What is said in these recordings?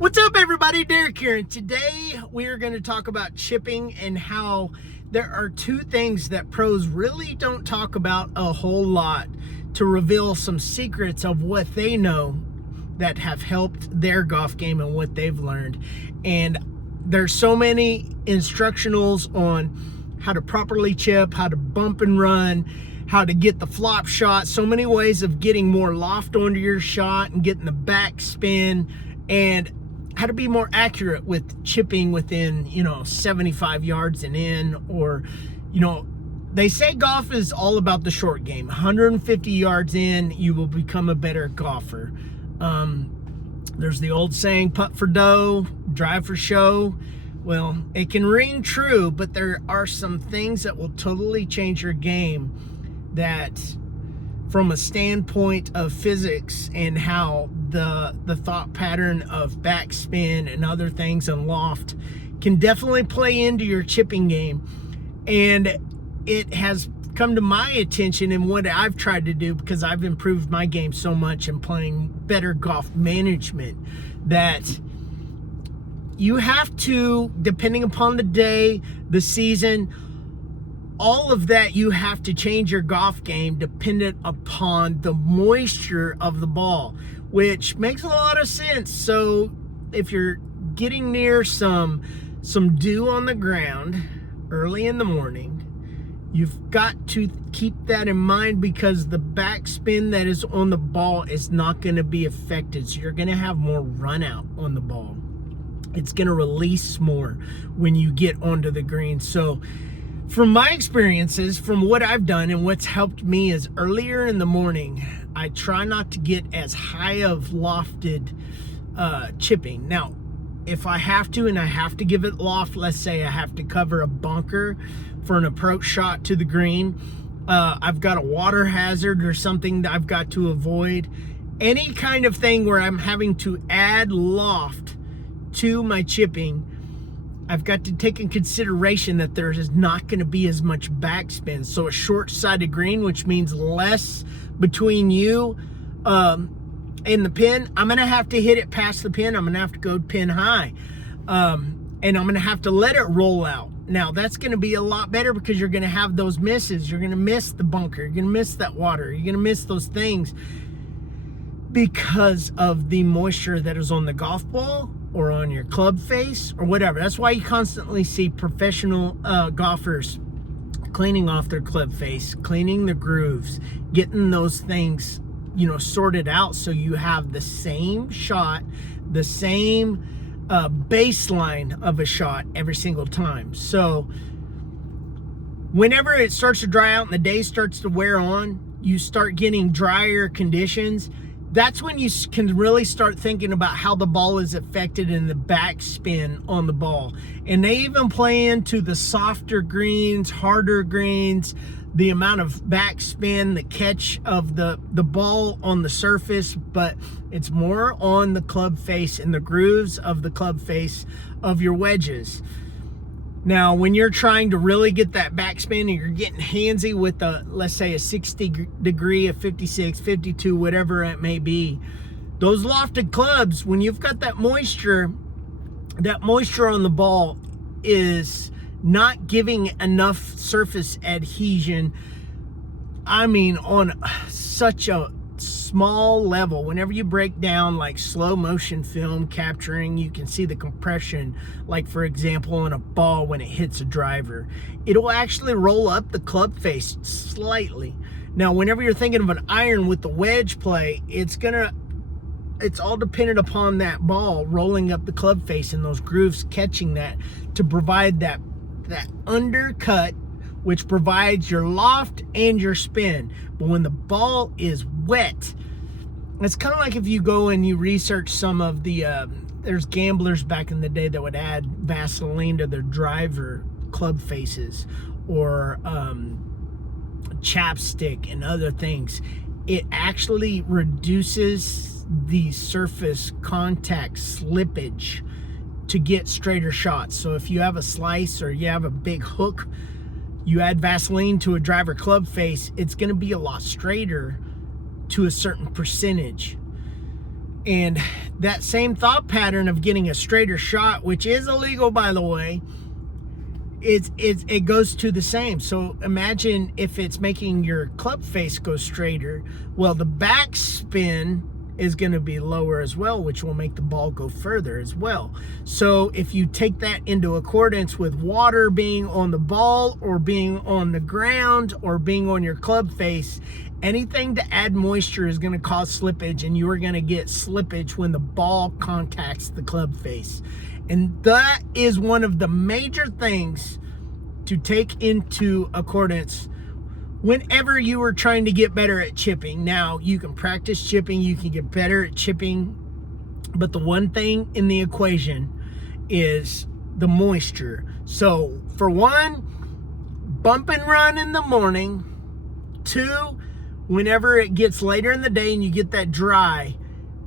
What's up, everybody? Derek here, and today we are going to talk about chipping and how there are two things that pros really don't talk about a whole lot to reveal some secrets of what they know that have helped their golf game and what they've learned. And there's so many instructionals on how to properly chip, how to bump and run, how to get the flop shot, so many ways of getting more loft onto your shot and getting the back spin, and how to be more accurate with chipping within 75 yards and in. Or they say golf is all about the short game. 150 yards in, you will become a better golfer. There's the old saying, putt for dough, drive for show. Well, it can ring true, but there are some things that will totally change your game, that from a standpoint of physics and how the thought pattern of backspin and other things and loft can definitely play into your chipping game. And it has come to my attention in what I've tried to do, because I've improved my game so much in playing better golf management, that you have to, depending upon the day, the season, all of that, you have to change your golf game dependent upon the moisture of the ball, which makes a lot of sense. So if you're getting near some dew on the ground early in the morning, you've got to keep that in mind, because the backspin that is on the ball is not going to be affected. So you're going to have more run out on the ball. It's going to release more when you get onto the green. So from my experiences, from what I've done and what's helped me, is earlier in the morning, I try not to get as high of lofted chipping. Now, if I have to, and I have to give it loft, let's say I have to cover a bunker for an approach shot to the green, I've got a water hazard or something that I've got to avoid. Any kind of thing where I'm having to add loft to my chipping, I've got to take in consideration that there is not going to be as much backspin. So a short-sided green, which means less between you and the pin, I'm going to have to hit it past the pin. I'm going to have to go pin high. And I'm going to have to let it roll out. Now, that's going to be a lot better, because you're going to have those misses. You're going to miss the bunker. You're going to miss that water. You're going to miss those things because of the moisture that is on the golf ball or on your club face or whatever. That's why you constantly see professional golfers cleaning off their club face, cleaning the grooves, getting those things, sorted out, so you have the same shot, the same baseline of a shot every single time. So whenever it starts to dry out and the day starts to wear on, you start getting drier conditions. That's when you can really start thinking about how the ball is affected in the backspin on the ball. And they even play into the softer greens, harder greens, the amount of backspin, the catch of the ball on the surface, but it's more on the club face and the grooves of the club face of your wedges. Now, when you're trying to really get that backspin and you're getting handsy with let's say a 60 degree, a 56, 52, whatever it may be, those lofted clubs, when you've got that moisture on the ball is not giving enough surface adhesion. I mean, on such a small level, whenever you break down like slow motion film capturing, you can see the compression, like for example on a ball when it hits a driver, it'll actually roll up the club face slightly. Now, whenever you're thinking of an iron with the wedge play, it's all dependent upon that ball rolling up the club face and those grooves catching that to provide that undercut, which provides your loft and your spin. But when the ball is wet, it's kind of like if you go and you research some of the there's gamblers back in the day that would add Vaseline to their driver club faces, or chapstick and other things. It actually reduces the surface contact slippage to get straighter shots. So if you have a slice or you have a big hook, you add Vaseline to a driver club face, it's going to be a lot straighter to a certain percentage. And that same thought pattern of getting a straighter shot, which is illegal, by the way, it goes to the same. So imagine if it's making your club face go straighter, well, the backspin is going to be lower as well, which will make the ball go further as well. So if you take that into accordance with water being on the ball or being on the ground or being on your club face, anything to add moisture is going to cause slippage, and you are going to get slippage when the ball contacts the club face. And that is one of the major things to take into accordance whenever you are trying to get better at chipping. Now, you can practice chipping, you can get better at chipping, but the one thing in the equation is the moisture. So, for one, bump and run in the morning. Two, whenever it gets later in the day and you get that dry,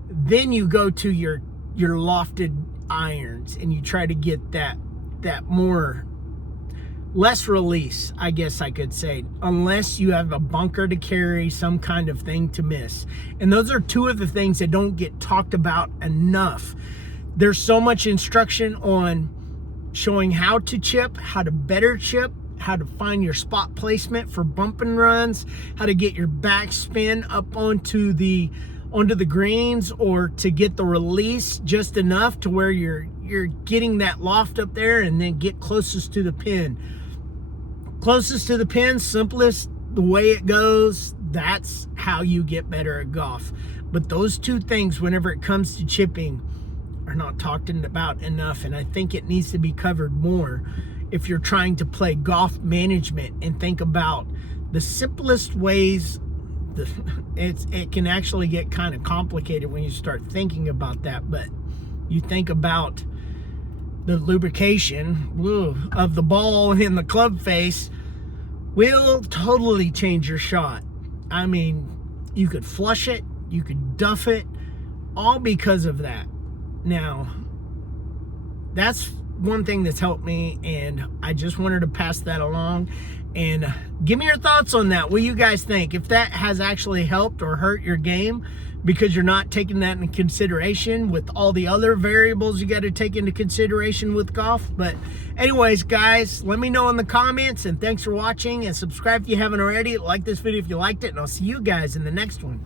then you go to your lofted irons and you try to get that more less release, I guess I could say, unless you have a bunker to carry, some kind of thing to miss. And those are two of the things that don't get talked about enough. There's so much instruction on showing how to chip, how to better chip, how to find your spot placement for bump and runs, how to get your backspin up onto the greens, or to get the release just enough to where you're getting that loft up there, and then get closest to the pin. Closest to the pin, simplest, the way it goes, that's how you get better at golf. But those two things, whenever it comes to chipping, are not talked about enough, and I think it needs to be covered more if you're trying to play golf management and think about the simplest ways. It can actually get kind of complicated when you start thinking about that, but you think about the lubrication of the ball in the club face will totally change your shot. I mean, you could flush it, you could duff it, all because of that. Now, that's one thing that's helped me, and I just wanted to pass that along. And give me your thoughts on that. What do you guys think? If that has actually helped or hurt your game because you're not taking that into consideration with all the other variables you got to take into consideration with golf. But anyways, guys, let me know in the comments, and thanks for watching, and subscribe if you haven't already. Like this video if you liked it, and I'll see you guys in the next one.